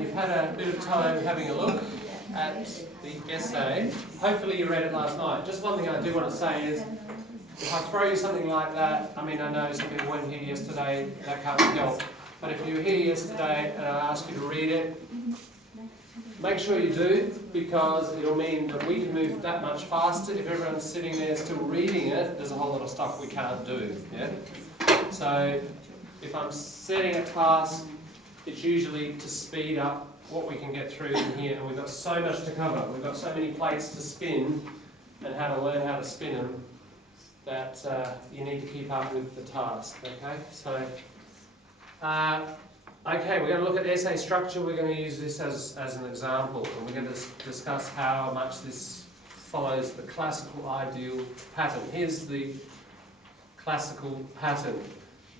you've had a bit of time having a look at the essay. Hopefully you read it last night. Just one thing I do want to say is, if I throw you something like that, I mean, I know some people weren't here yesterday, that can't help. But if you were here yesterday and I ask you to read it, make sure you do, because it'll mean that we can move that much faster. If everyone's sitting there still reading it, there's a whole lot of stuff we can't do. Yeah? So if I'm setting a task, it's usually to speed up what we can get through in here. And we've got so much to cover. We've got so many plates to spin and how to learn how to spin them that you need to keep up with the task. Okay, so okay, we're going to look at essay structure. We're going to use this as an example, and we're going to discuss how much this follows the classical ideal pattern. Here's the classical pattern.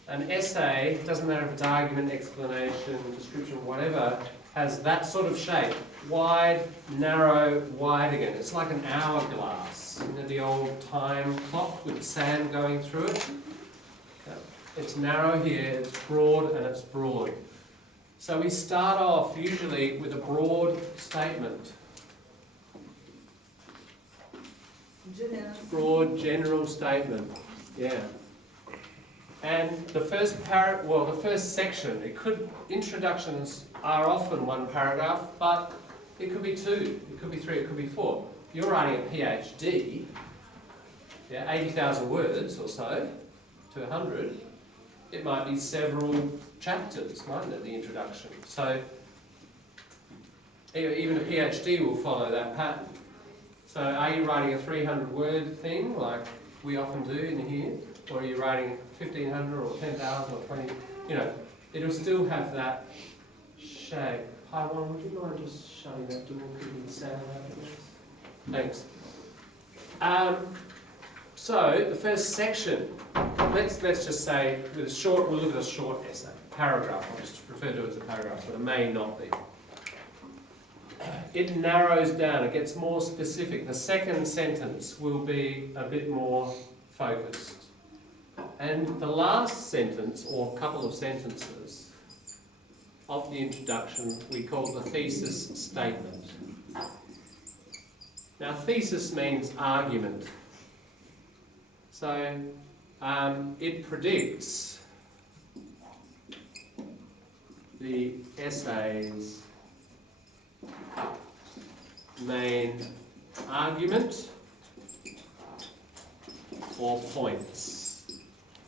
An essay, doesn't matter if it's argument, explanation, description, whatever, has that sort of shape. Wide, narrow, wide again. It's like an hourglass. You know, the old time clock with the sand going through it? It's narrow here, it's broad, and it's broad. So we start off usually with a broad statement. Broad, general statement. Yeah. And the first the first section, introductions are often one paragraph, but it could be two, it could be three, it could be four. You're writing a PhD, yeah, 80,000 words or so to 100. It might be several chapters, mightn't it, the introduction? So even a PhD will follow that pattern. So are you writing a 300-word thing like we often do in here? Or are you writing 1,500 or 10,000 or 20? You know, it'll still have that shape. Hi, Juan, would you mind just shutting that door, keeping the sound out of this? Thanks. So the first section, let's just say with a short. We'll look at a short essay, paragraph. I'll just refer to it as a paragraph, but it may not be. It narrows down. It gets more specific. The second sentence will be a bit more focused. And the last sentence, or couple of sentences, of the introduction, we call the thesis statement. Now, thesis means argument. So, it predicts the essay's main argument or points.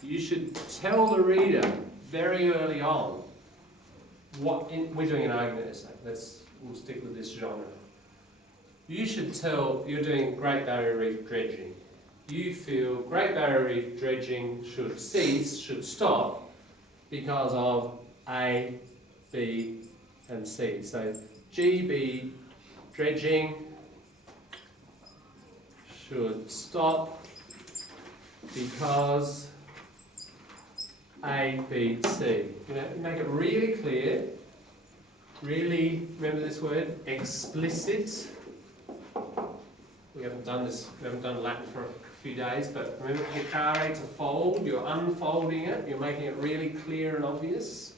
You should tell the reader very early on we're doing an argument essay. We'll stick with this genre. You should tell, you're doing Great Barrier Reef dredging. You feel Great Barrier Reef dredging should cease, should stop, because of A, B, and C. So GB dredging should stop because A, B, C. You know, make it really clear, really, remember this word, explicit. We haven't done Latin for a few days, but remember picare, to fold, you're unfolding it, you're making it really clear and obvious.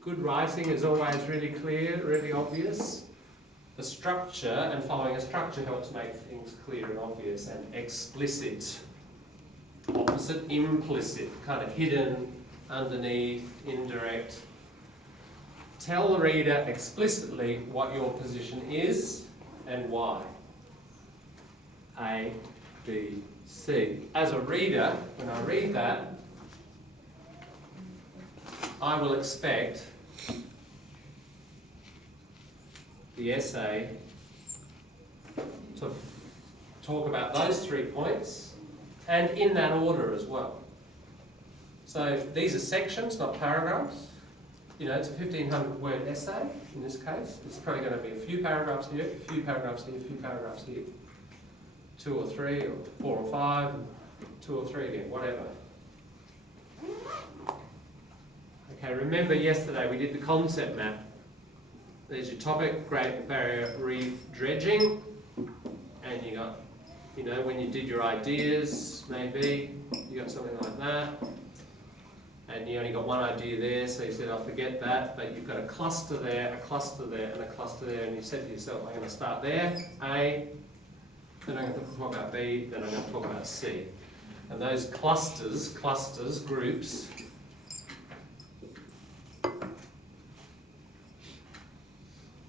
Good writing is always really clear, really obvious. The structure and following a structure helps make things clear and obvious, and explicit. Opposite, implicit, kind of hidden, underneath, indirect. Tell the reader explicitly what your position is and why. A, B, C. As a reader, when I read that, I will expect the essay to talk about those 3 points, and in that order as well. So these are sections, not paragraphs. You know, it's a 1,500-word essay in this case. It's probably going to be a few paragraphs here, a few paragraphs here, a few paragraphs here. 2 or 3 or 4 or 5, 2 or 3 again, whatever. Okay, remember yesterday we did the concept map. There's your topic, Great Barrier Reef dredging, and you got, you know, when you did your ideas, maybe, you got something like that. and you only got one idea there, so you said, I'll forget that, but you've got a cluster there, a cluster there, and a cluster there, and you said to yourself, I'm going to start there, A, then I'm going to talk about B, then I'm going to talk about C. And those clusters, groups,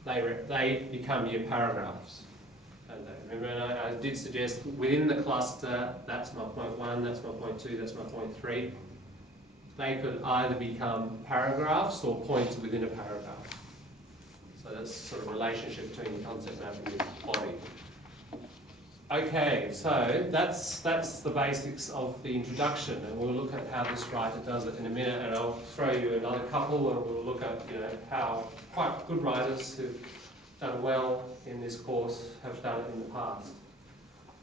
they become your paragraphs. And remember, I did suggest within the cluster, that's my point 1, that's my point 2, that's my point 3. They could either become paragraphs or points within a paragraph. So that's sort of relationship between the concept map and your body. Okay, so that's the basics of the introduction, and we'll look at how this writer does it in a minute, and I'll throw you another couple, and we'll look at how quite good writers who've done well in this course have done it in the past.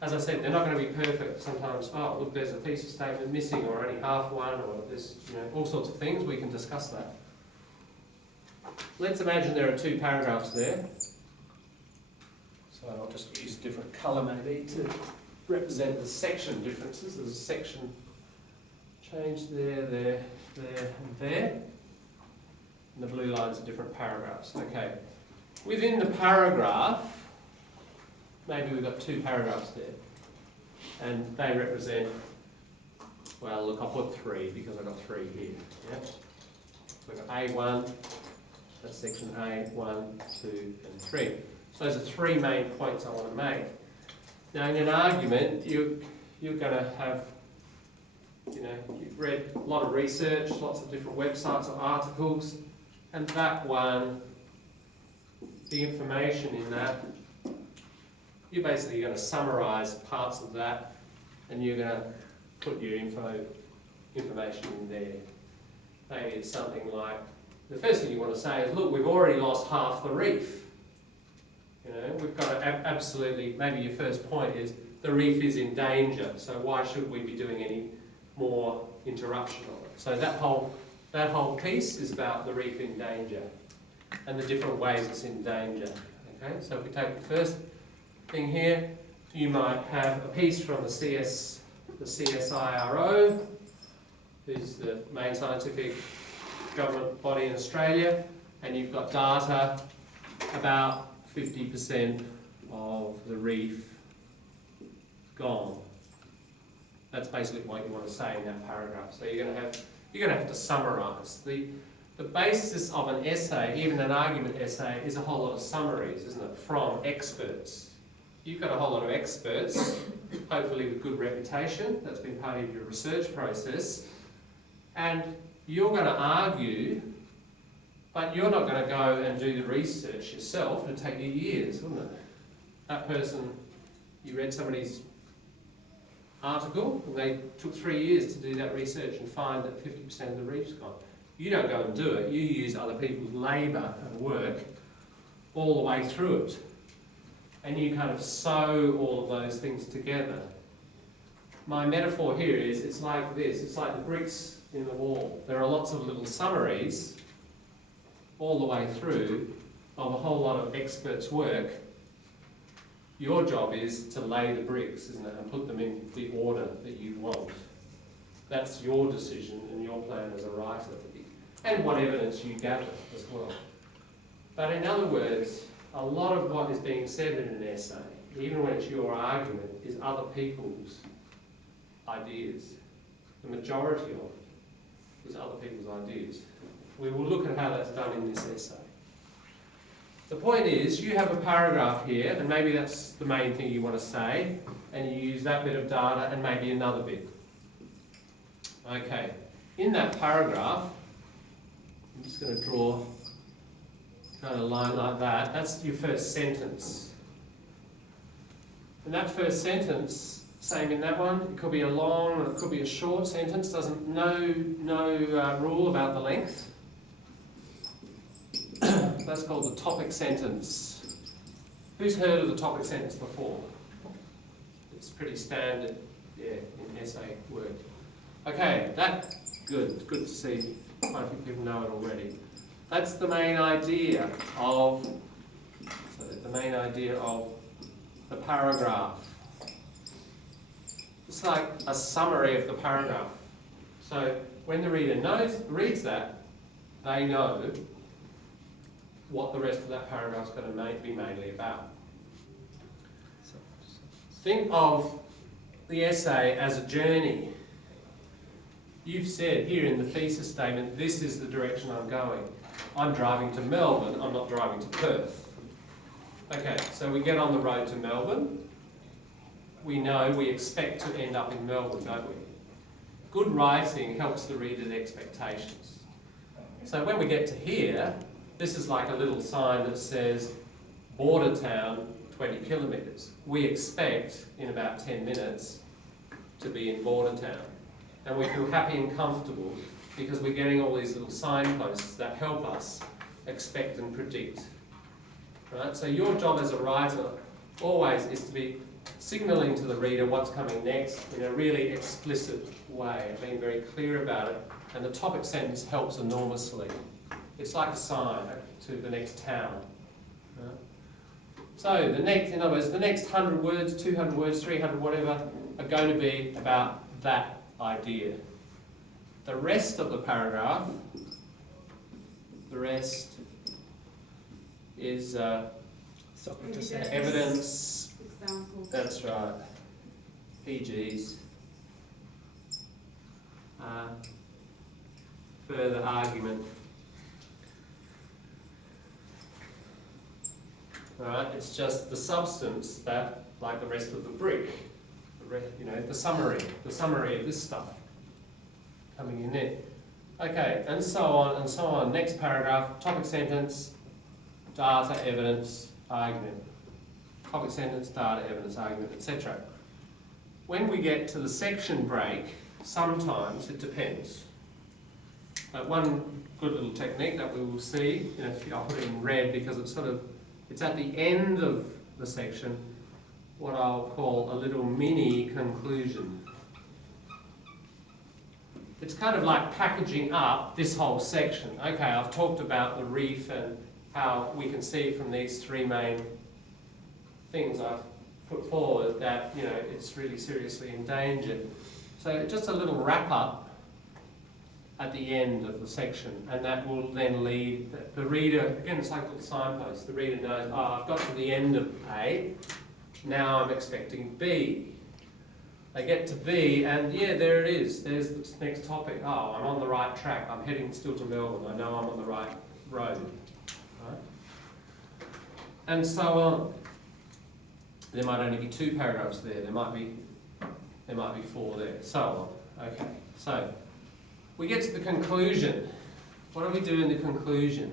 As I said, they're not going to be perfect. Sometimes, oh look, there's a thesis statement missing, or only half one, or there's all sorts of things. We can discuss that. Let's imagine there are 2 paragraphs there. So I'll just use a different colour maybe to represent the section differences. There's a section change there, there, there, and there. And the blue lines are different paragraphs. Okay. Within the paragraph, maybe we've got 2 paragraphs there. And they represent, well look, I'll put 3 because I've got 3 here. Yeah? So we've got A1, that's section A, 1, 2, and 3. So those are 3 main points I want to make. Now in an argument, you're going to have, you've read a lot of research, lots of different websites or articles, and that one, the information in that, you're basically going to summarise parts of that, and you're going to put your information in there. Maybe it's something like, the first thing you want to say is, look, we've already lost half the reef. We've got to absolutely, maybe your first point is, the reef is in danger, so why should we be doing any more interruption on it? So that whole piece is about the reef in danger, and the different ways it's in danger. Okay, so if we take the first thing here, you might have a piece from the CSIRO, who's the main scientific government body in Australia, and you've got data about 50% of the reef gone. That's basically what you want to say in that paragraph. So you're going to have to summarise. The basis of an essay, even an argument essay, is a whole lot of summaries, isn't it, from experts. You've got a whole lot of experts, hopefully with good reputation, that's been part of your research process, and you're going to argue, but you're not going to go and do the research yourself. It'd take you years, wouldn't it? That person, you read somebody's article, and they took 3 years to do that research and find that 50% of the reef's gone. You don't go and do it, you use other people's labour and work all the way through it. And you kind of sew all of those things together. My metaphor here is, it's like this, it's like the bricks in the wall. There are lots of little summaries all the way through of a whole lot of experts' work. Your job is to lay the bricks, isn't it, and put them in the order that you want. That's your decision and your plan as a writer, and what evidence you gather as well. But in other words, a lot of what is being said in an essay, even when it's your argument, is other people's ideas. The majority of it is other people's ideas. We will look at how that's done in this essay. The point is, you have a paragraph here, and maybe that's the main thing you want to say, and you use that bit of data and maybe another bit. Okay, in that paragraph, I'm just going to draw kind of a line like that. That's your first sentence. And that first sentence, same in that one, it could be a long or it could be a short sentence, no rule about the length. That's called the topic sentence. Who's heard of the topic sentence before? It's pretty standard, yeah, in essay work. Okay, good to see quite a few people know it already. That's the main idea of the paragraph. It's like a summary of the paragraph. So when the reader reads that, they know what the rest of that paragraph is going to be mainly about. Think of the essay as a journey. You've said here in the thesis statement, this is the direction I'm going. I'm driving to Melbourne, I'm not driving to Perth. Okay, so we get on the road to Melbourne. We know we expect to end up in Melbourne, don't we? Good writing helps the reader's expectations. So when we get to here, this is like a little sign that says border town 20 kilometres. We expect in about 10 minutes to be in border town. And we feel happy and comfortable because we're getting all these little signposts that help us expect and predict. Right? So your job as a writer always is to be signalling to the reader what's coming next in a really explicit way, being very clear about it, and the topic sentence helps enormously. It's like a sign to the next town. Right? So in other words, the next 100 words, 200 words, 300, whatever, are going to be about that idea. The rest of the paragraph, the rest is evidence. Examples. That's right. PGs. Further argument. Right? It's just the substance that, like the rest of the brick, the summary of this stuff coming in there. Okay, and so on and so on. Next paragraph, topic sentence, data, evidence, argument. Topic sentence, data, evidence, argument, etc. When we get to the section break, sometimes it depends. One good little technique that we will see, I'll put it in red because it's at the end of the section, what I'll call a little mini conclusion. It's kind of like packaging up this whole section. Okay, I've talked about the reef and how we can see from these three main things I've put forward that it's really seriously endangered. So just a little wrap up at the end of the section, and that will then lead the reader, again it's like a little signpost, the reader knows, I've got to the end of A, now I'm expecting B. They get to B and there it is, there's the next topic, I'm on the right track, I'm heading still to Melbourne, I know I'm on the right road. Right? And so on. There might only be 2 paragraphs there, there might be 4 there, so on. Okay, so we get to the conclusion. What do we do in the conclusion?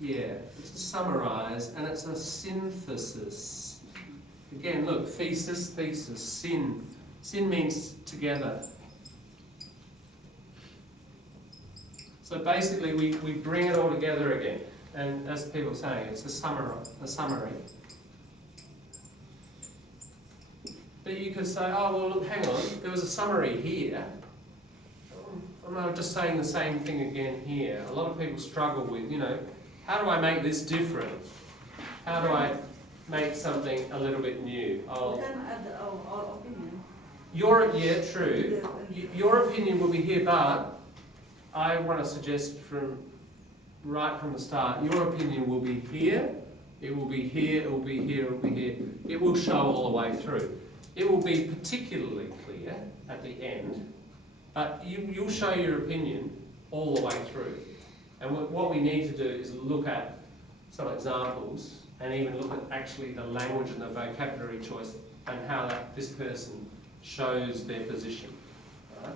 Yeah, it's a summarise and it's a synthesis. Again, look, thesis, sin. Sin means together. So basically we bring it all together again. And as people say, it's a summary. But you could say, well, look, hang on, there was a summary here. I'm just saying the same thing again here. A lot of people struggle with, how do I make this different? How do I make something a little bit new? We can add our opinion. True. Your opinion will be here, but I want to suggest right from the start, your opinion will be here, it will be here, it will be here, it will be here. It will show all the way through. It will be particularly clear at the end, but you'll show your opinion all the way through. And what we need to do is look at some examples and even look at actually the language and the vocabulary choice and how this person shows their position. Right?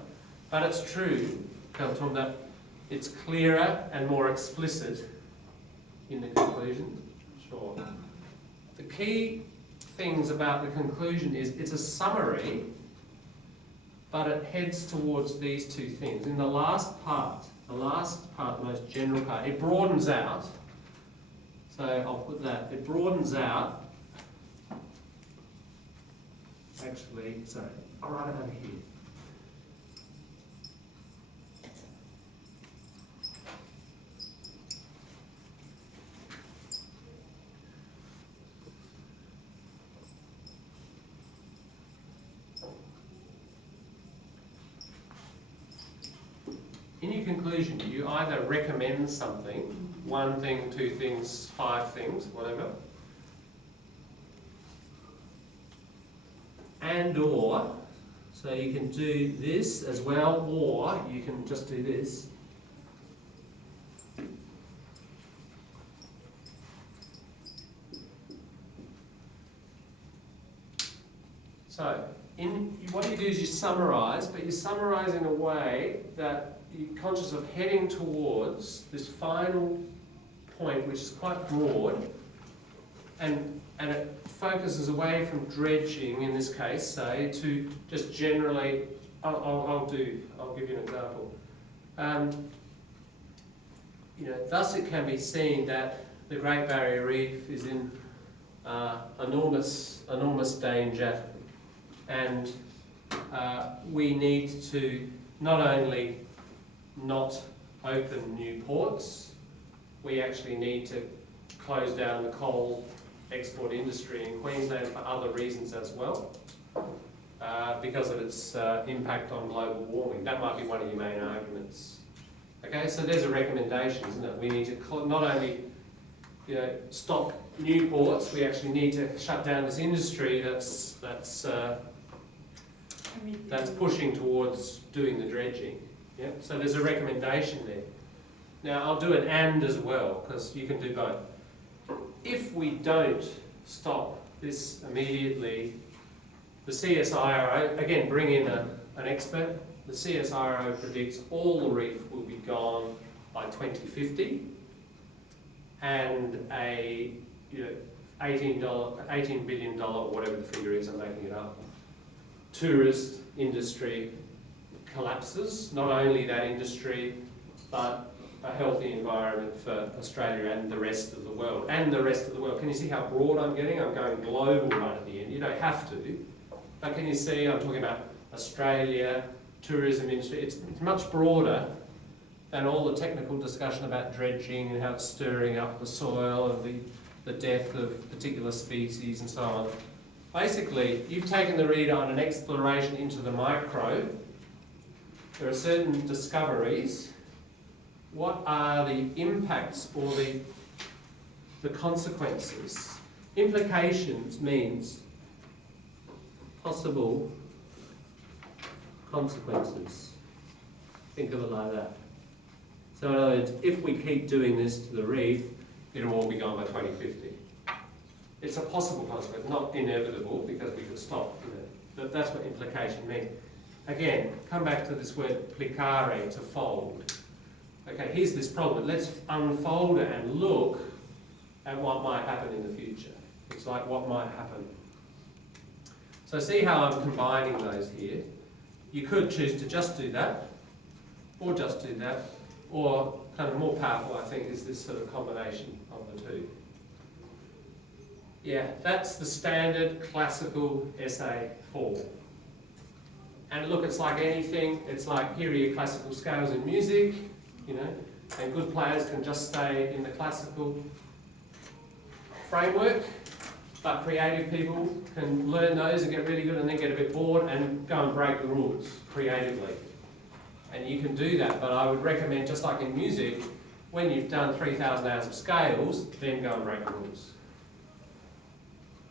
But it's true, Tom, that it's clearer and more explicit in the conclusion. Sure. The key things about the conclusion is it's a summary, but it heads towards these 2 things. In the last part, the most general part, it broadens out. So I'll put that, it broadens out. Actually, sorry, I'll write it over here. in your conclusion, you either recommend something, one thing, two things, five things, whatever, and or, so you can do this as well, or you can just do this. So, what you do is you summarise, but you summarise in a way that you're conscious of heading towards this final point, which is quite broad, and it focuses away from dredging, in this case, say, to just generally, I'll give you an example. Thus it can be seen that the Great Barrier Reef is in enormous danger, and we need to not only not open new ports, we actually need to close down the coal export industry in Queensland for other reasons as well, because of its impact on global warming. That might be one of your main arguments. Okay, so there's a recommendation, isn't it? We need to not only stop new ports, we actually need to shut down this industry that's pushing towards doing the dredging. Yeah? So there's a recommendation there. Now I'll do an and as well, because you can do both. If we don't stop this immediately, the CSIRO, again bring in an expert, the CSIRO predicts all the reef will be gone by 2050, and a $18 billion, or whatever the figure is, I'm making it up, tourist industry collapses. Not only that industry, but a healthy environment for Australia and the rest of the world. And the rest of the world. Can you see how broad I'm getting? I'm going global right at the end. You don't have to. But can you see I'm talking about Australia, tourism industry. It's much broader than all the technical discussion about dredging and how it's stirring up the soil and the death of particular species and so on. Basically, you've taken the reader on an exploration into the micro. There are certain discoveries. What are the impacts or the consequences? Implications means possible consequences. Think of it like that. So in other words, if we keep doing this to the reef, it'll all be gone by 2050. It's a possible consequence, not inevitable, because we could stop. But that's what implication means. Again, come back to this word plicare, to fold. Okay, here's this problem. Let's unfold it and look at what might happen in the future. It's like what might happen. So see how I'm combining those here. You could choose to just do that, or just do that, or kind of more powerful, I think, is this sort of combination of the two. Yeah, that's the standard classical essay form. And look, it's like anything. It's like, here are your classical scales in music, and good players can just stay in the classical framework, but creative people can learn those and get really good and then get a bit bored and go and break the rules creatively. And you can do that, but I would recommend, just like in music, when you've done 3,000 hours of scales, then go and break the rules.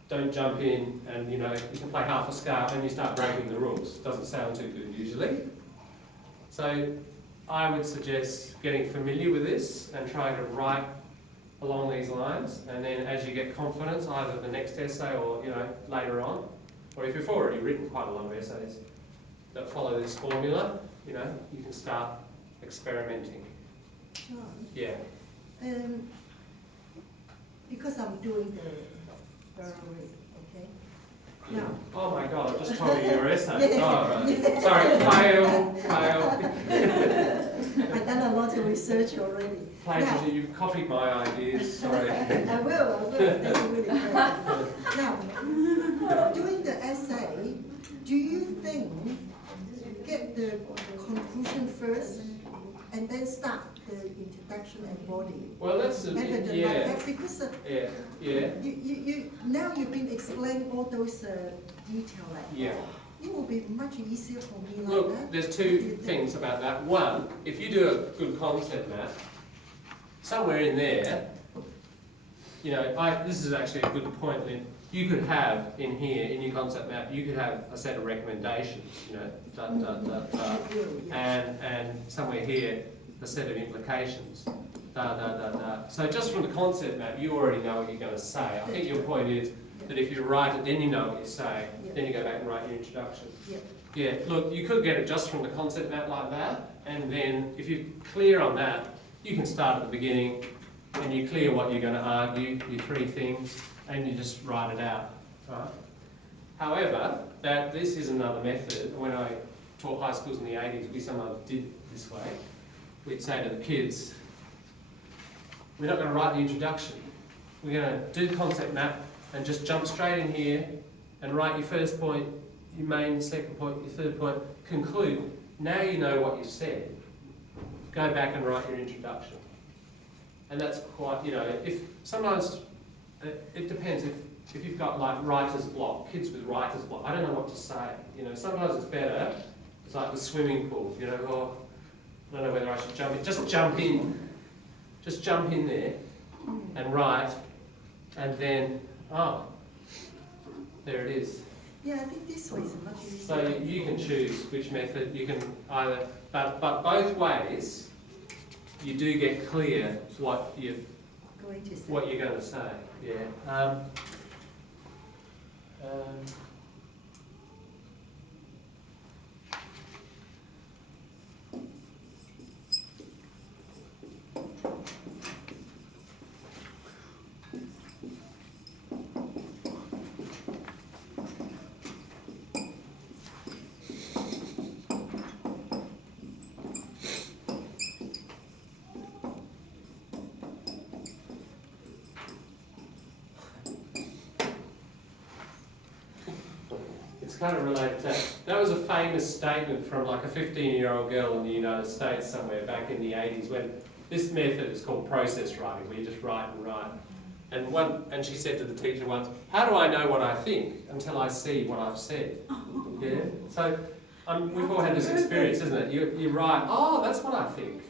Don't jump in and, you can play half a scale and you start breaking the rules. Doesn't sound too good usually. So I would suggest getting familiar with this and trying to write along these lines, and then as you get confidence, either the next essay or, later on, or if you've already written quite a lot of essays that follow this formula, you can start experimenting. John, Yeah. because I'm doing the barrier, okay? Now, Oh my God, I just told you your essay. Yeah. Oh, right. Sorry, fail. I've done a lot of research already. Plagiarism, you've copied my ideas, sorry. I will, that's really great. Now, doing the essay, do you think get the conclusion first and then start the introduction and body? Well, that's a bit, Like yeah. that, because Yeah. you now you've been explaining all those details. Like Yeah. it will be much easier for me like Look, that. there's two things about that. One, if you do a good concept map, somewhere in there, you know, this is actually a good point, Lynn. You could have in here, in your concept map, you could have a set of recommendations, you know, and somewhere here, a set of implications, So just from the concept map, you already know what you're going to say. I think your point is that if you write it, then you know what you say, then you go back and write your introduction. Yeah, look, you could get it just from the concept map like that, and then if you're clear on that, you can start at the beginning, and you're clear what you're going to argue, your three things, and you just write it out. Right? However, this is another method. When I taught high schools in the 80s, we sometimes did this way. We'd say to the kids, we're not going to write the introduction. We're going to do the concept map and just jump straight in here and write your first point, your main second point, your third point, conclude. Now you know what you've said. Go back and write your introduction. And that's quite, you know, if sometimes, it depends if you've got like writer's block, kids with writer's block, I don't know what to say. You know, sometimes it's better, it's like the swimming pool, you know, oh, I don't know whether I should jump in. Just jump in. Just jump in there and write, and then, oh, there it is. Yeah, I think this way is much easier. So you can choose which method. You can either, but both ways, you do get clear what you're going to say. Yeah. Kind of related to that. That was a famous statement from like a 15-year-old girl in the United States somewhere back in the 80s when this method is called process writing, where you just write and write. And she said to the teacher once, how do I know what I think until I see what I've said? Yeah. So we've all had this experience, isn't it? You write, oh, that's what I think.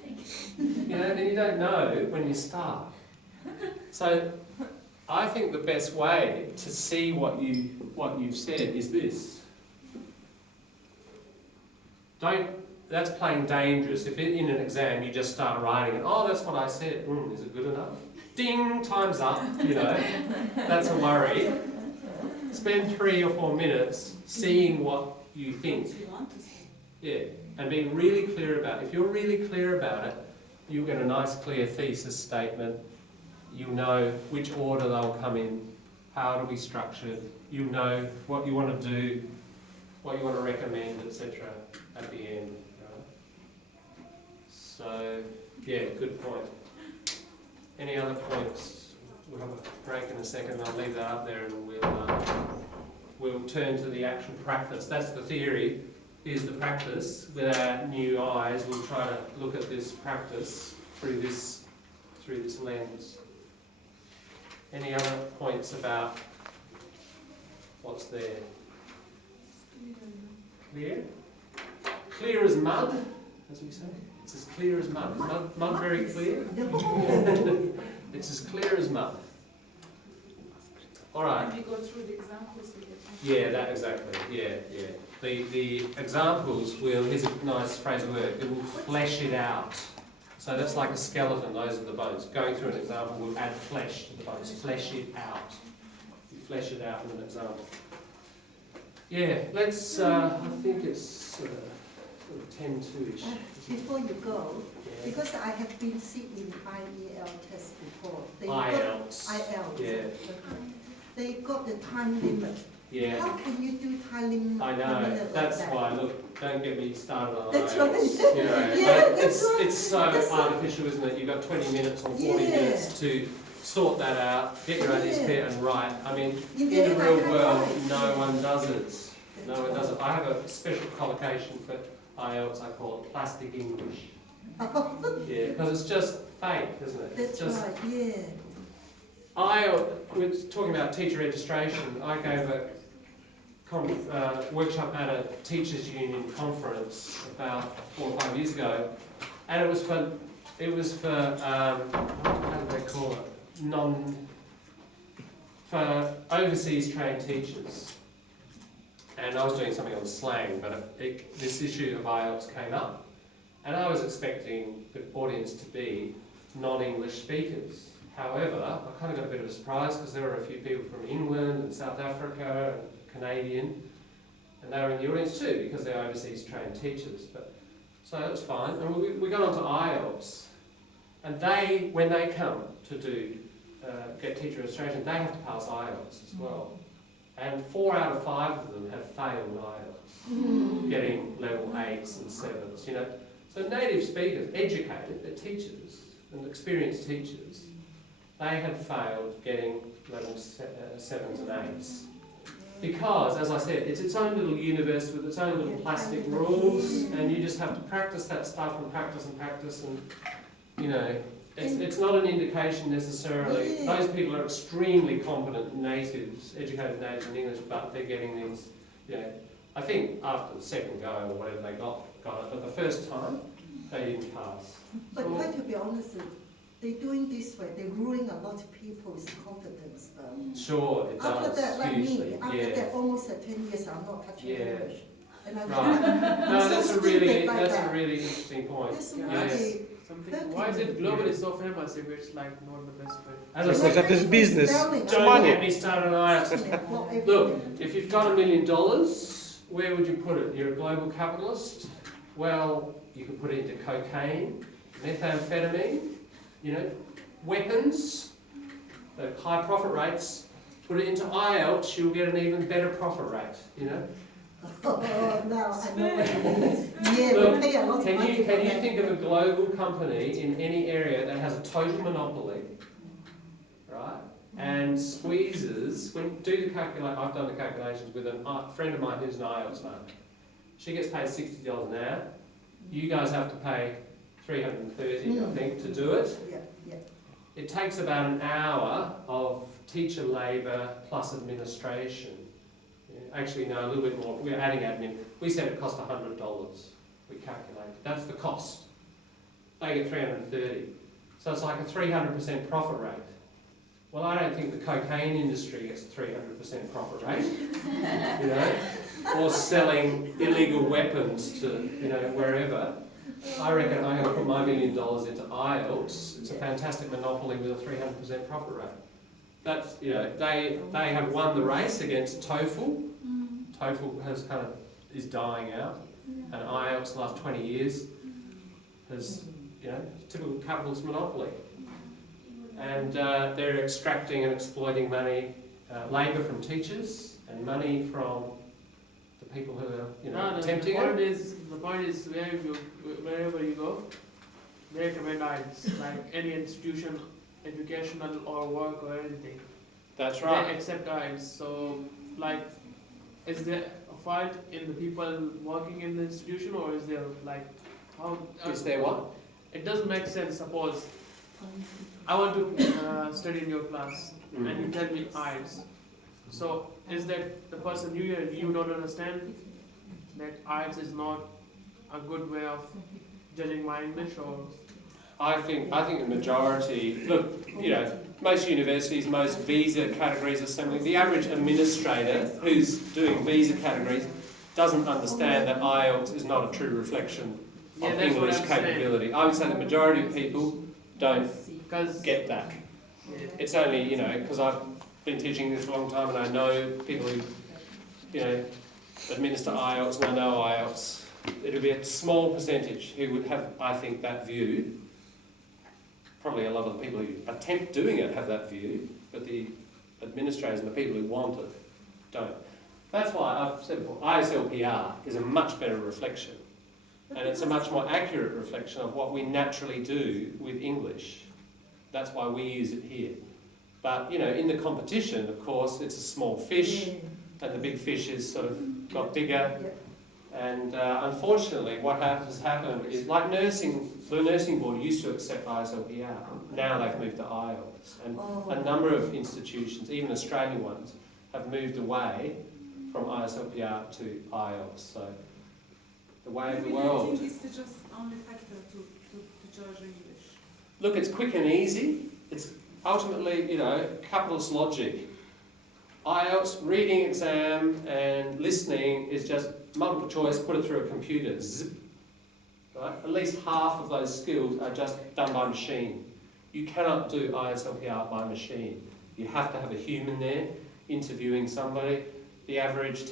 You know, and you don't know when you start. So I think the best way to see what you've said is this. That's playing dangerous. If in an exam you just start writing it, oh, that's what I said. Is it good enough? Ding, time's up, you know. That's a worry. Spend 3 or 4 minutes seeing what you think. Yeah, and being really clear about it. If you're really clear about it, you'll get a nice clear thesis statement. You'll know which order they'll come in, how to be structured. You'll know what you want to do, what you want to recommend, etc. at the end. Right? So, yeah, good point. Any other points? We'll have a break in a second. I'll leave that up there and we'll turn to the actual practice. That's the theory. Here's the practice. With our new eyes, we'll try to look at this practice through this lens. Any other points about what's there? Clear? Clear as mud, as we say. It's as clear as mud. Is mud very clear? It's as clear as mud. All right. Can we go through the examples again? Yeah, that exactly. Yeah. The examples will, here's a nice phrase of word, it will flesh it out. So that's like a skeleton, those are the bones. Going through an example will add flesh to the bones, flesh it out. You flesh it out in an example. Yeah, let's, I think it's sort of 10-2-ish. Before you go, Yeah. because I have been sitting IEL test before. IELTS. Yeah. They got the time limit. Yeah. How can you do time limit? I know, like that's that? why, look, don't get me started on That's IELTS. right. You know, Yeah, that's right. it's so That's artificial, isn't it? You've got 20 minutes or 40 Yeah. minutes to sort that out, get your ideas Yeah. clear and write. I mean, In in the the end, I real can't world, write. no one does it. No one does it. I have a special collocation for IELTS, I call it plastic English. Yeah, because it's just fake, isn't it? That's It's just, right, yeah. we're talking about teacher registration. I gave a workshop at a teachers' union conference about 4 or 5 years ago, and it was for how do they call it? For overseas trained teachers. And I was doing something on slang, but this issue of IELTS came up. And I was expecting the audience to be non-English speakers. However, I kind of got a bit of a surprise because there were a few people from England and South Africa and Canadian, and they were in the audience too because they're overseas trained teachers. So that was fine. And we got on to IELTS, and when they come to get teacher registration, they have to pass IELTS as well. And 4 out of 5 of them have failed IELTS, getting level 8s and 7s. You know, so native speakers, educated, they're teachers and experienced teachers, they had failed getting level 7s and 8s. Because, as I said, it's its own little universe with its own little plastic rules, and you just have to practice that stuff and practice, and you know, it's not an indication necessarily. Those people are extremely competent natives, educated natives in English, but they're getting these, you know, I think after the second go or whatever they got it, but the first time they didn't pass. But quite to be honest, they're doing this way, they're ruining a lot of people's confidence though. Sure, it does. After that, like hugely, me, after that almost 10 years, I'm not touching English. And I'm Right. No, so that's a really interesting point. That's Yes. Something. Why is it globally so famous if it's like not the best way? As I Because said, of this business. don't get me started on IELTS. Look, if you've got $1 million, where would you put it? You're a global capitalist? Well, you could put it into cocaine, methamphetamine, you know, weapons, the high profit rates. Put it into IELTS, you'll get an even better profit rate, you know. Oh, no, I know what it is. Yeah, Look, we pay a lot of money for Can you that. think of a global company in any area that has a total monopoly, right? And squeezes, I've done the calculations with a friend of mine who's an IELTS mark. She gets paid $60 an hour. You guys have to pay $330, I think, to do it. Yeah. It takes about an hour of teacher labour plus administration. Actually, no, a little bit more. We're adding admin. We said it cost $100. We calculated. That's the cost. They get $330. So it's like a 300% profit rate. Well, I don't think the cocaine industry gets a 300% profit rate, you know, or selling illegal weapons to, you know, wherever. I reckon I'm going to put my $1 million into IELTS. It's a fantastic monopoly with a 300% profit rate. That's, you know, they have won the race against TOEFL. TOEFL is dying out, and IELTS the last 20 years has, you know, typical capitalist monopoly. And they're extracting and exploiting money, labour from teachers, and money from the people who are, you know, attempting it. The point is wherever you go, they recommend IELTS, like any institution, educational or work or anything. That's right. They accept IELTS. So, like, is there a fight in the people working in the institution, or is there like how? Is there what? It doesn't make sense. Suppose I want to study in your class, and you tell me IELTS. So, is that the person you don't understand that IELTS is not a good way of judging my English, or? I think the majority, look, you know, most universities, most visa categories are similar. The average administrator who's doing visa categories doesn't understand that IELTS is not a true reflection of English capability. Saying. I would say the majority of people don't get that. Yeah. It's only, you know, because I've been teaching this for a long time and I know people who, you know, administer IELTS and I know IELTS. It'll be a small percentage who would have, I think, that view. Probably a lot of the people who attempt doing it have that view, but the administrators and the people who want it don't. That's why I've said before, ISLPR is a much better reflection, and it's a much more accurate reflection of what we naturally do with English. That's why we use it here. But, you know, in the competition, of course, it's a small fish, and the big fish has sort of got bigger. And unfortunately, what has happened is, like nursing, the nursing board used to accept ISLPR. Now they've moved to IELTS. And a number of institutions, even Australian ones, have moved away from ISLPR to IELTS. So the way of the Maybe world. I think it's just only factor to judge English. Look, it's quick and easy. It's ultimately, capitalist logic. IELTS, reading exam and listening is just multiple choice, put it through a computer. Zip. Right? At least half of those skills are just done by machine. You cannot do ISLPR by machine. You have to have a human there interviewing somebody. The average